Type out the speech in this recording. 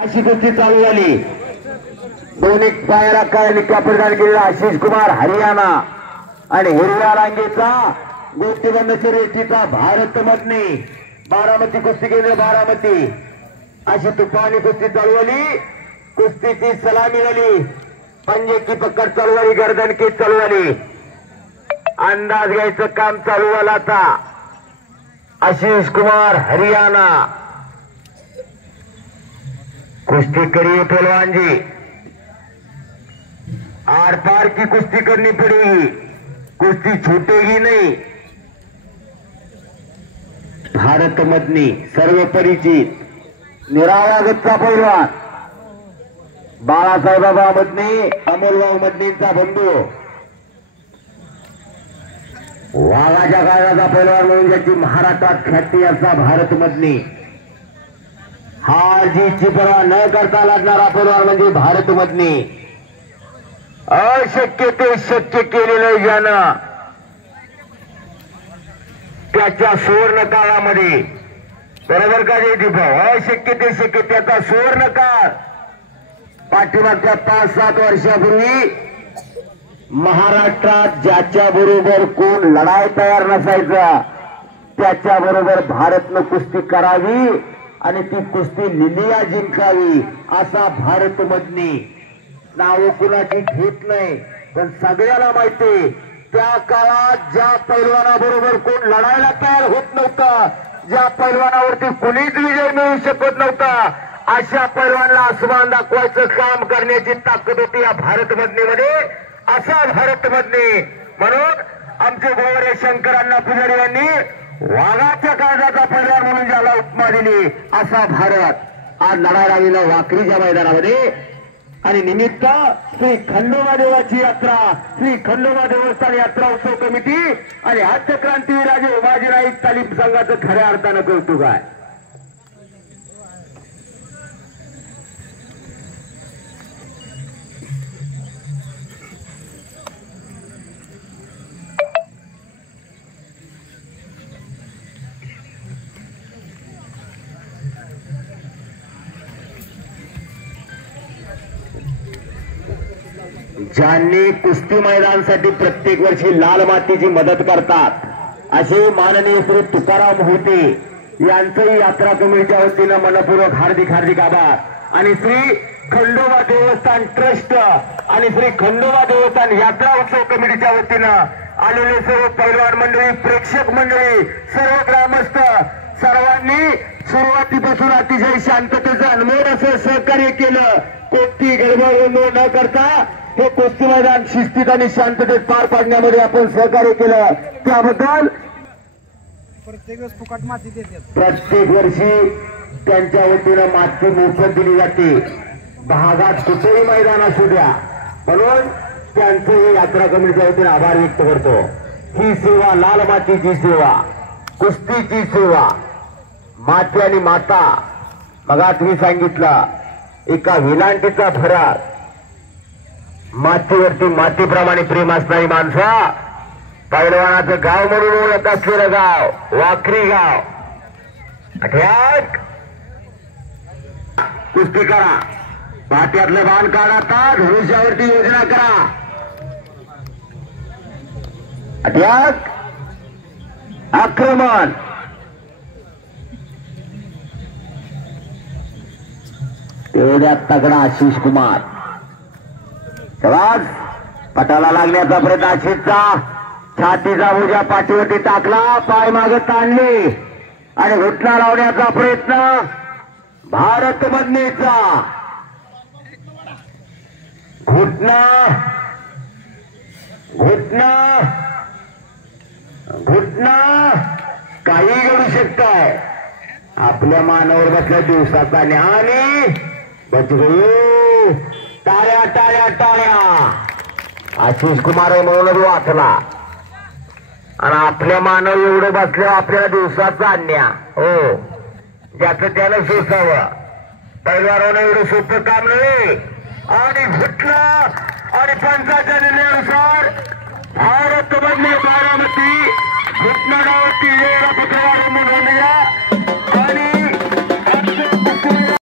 अशी कुस्ती चालू झाली। दोन्ही पायाला काळिका प्रदान केलेला आशिष कुमार हरियाणा आणि हिरव्या रांगेचा गोष्टीबंद शर्यतीचा भारत मधने बारामती कुस्ती केंद्र बारामती अशी तुफानी कुस्ती चालू झाली। कुस्तीची सलामी झाली, पंजे की पकड चालू झाली, गर्दन की चालू झाली, अंदाज घ्यायचं काम चालू झालं। आता आशिष कुमार हरियाणा कुश्ती करिए पहलवान जी, आर पार की कुश्ती करनी पड़ेगी, कुश्ती छूटेगी नहीं। भारत मधनी सर्व परिचित निराळागतचा पहलवान बाळासाहेबाबा मधने अमोलभाऊ मधनेचा बंधू, वाघाच्या काळाचा पहलवान म्हणून ज्याची महाराष्ट्रात ख्याती असा भारत मधने हार जीतची पर्वा न करता लागणारा पहलवान म्हणजे भारत मधने अशक्य ते शक्य केलेलं ज्यानं त्याच्या सुवर्ण काळामध्ये, बरोबर का जयदीपभाऊ, अशक्य ते शक्य त्याचा सुवर्ण काळ पाठीमागच्या 5-7 वर्षापूर्वी महाराष्ट्रात ज्याच्या बरोबर कोण लढाई तयार नसायचा त्याच्या बरोबर भारतनं कुस्ती करावी आणि ती कुस्ती लिलिया जिंकावी असा भारत मधने नाव कुणाची घेत नाही, पण सगळ्याला माहिती त्या काळात ज्या पैलवानाबरोबर कोण लढायला तयार होत नव्हता, ज्या पैलवानावरती कुणीच विजय मिळू शकत नव्हता, अशा पैलवानला आसमान दाखवायचं काम करण्याची ताकद होती या भारत मधनेमध्ये। असा भारत मधने म्हणून आमचे गोवरे शंकरांना पुजारी यांनी वाघाच्या काळजाचा पैलवान म्हणून ज्याला उपमा दिली असा भारत आज लढायला गेला वाकरीच्या मैदानामध्ये। आणि निमित्त श्री खंडोबा देवाची यात्रा, श्री खंडोबा देवस्थान यात्रा उत्सव कमिटी आणि हास्य क्रांतीवीर राजे उमाजी नाईक तालीम संघाचं खऱ्या अर्थानं कौतुक आहे। ज्यांनी कुस्ती मैदानासाठी प्रत्येक वर्षी लाल मातीची मदत करतात असे माननीय श्री तुकाराम होते यांचंही यात्रा कमिटीच्या वतीनं मनपूर्वक हार्दिक हार्दिक आभार। आणि श्री खंडोबा देवस्थान ट्रस्ट आणि श्री खंडोबा देवस्थान यात्रा उत्सव कमिटीच्या वतीनं आलेले सर्व पैलवान मंडळी, प्रेक्षक मंडळी, सर्व ग्रामस्थ सर्वांनी सुरुवातीपासून अतिशय शांततेचं अनमोल असं सहकार्य केलं। कोणती गडबड न करता हे कुस्ती मैदान शिस्तीत आणि शांततेत पार पाडण्यामध्ये आपण सहकार्य केलं त्याबद्दल प्रत्येक वर्षी त्यांच्या वतीनं माती मोफत दिली जाते, भागात कुठेही मैदान असू द्या, म्हणून त्यांचे यात्रा कमिटीच्या वतीनं आभार व्यक्त करतो। ही सेवा लाल मातीची सेवा, कुस्तीची सेवा, माती आणि माता। मग तुम्ही सांगितलं एका विलांटीचा फरक, मातीवरती मातीप्रमाणे प्रेम असणारी माणसं, पैलवानाचं गाव म्हणून ओळख असलेलं गाव वाखरी गाव। कुस्ती करा, पाट्यातलं बाण काढा, धनुष्यावरती योजना करा, अटॅक आक्रमण। तेवढ्या तगडा आशिष कुमार पटाला लागण्याचा प्रयत्न, आशिषचा छातीचा उजा पाठीवरती टाकला, पाय मागे ताणले आणि घुटना लावण्याचा प्रयत्न भारत मधनेचा, घुटना घुटना घुटना काही घडू शकताय। आपल्या मानावर बसल्या दिवसाचा आणि बचगळू टाळ्या टाळ्या टाळ्या। आशिष कुमार म्हणूनच वाचला आणि आपल्या मानव एवढं बसल्यावर आपल्याला दिवसाचा अन्या हो, ज्याचं त्याला सोसावं, पैलवानानं एवढं सोपं काम नव्हे। आणि घुटला आणि पंचाच्या निर्णयानुसार भारत मधले बारामती घुटना गावाची पत्रकार म्हणून आणि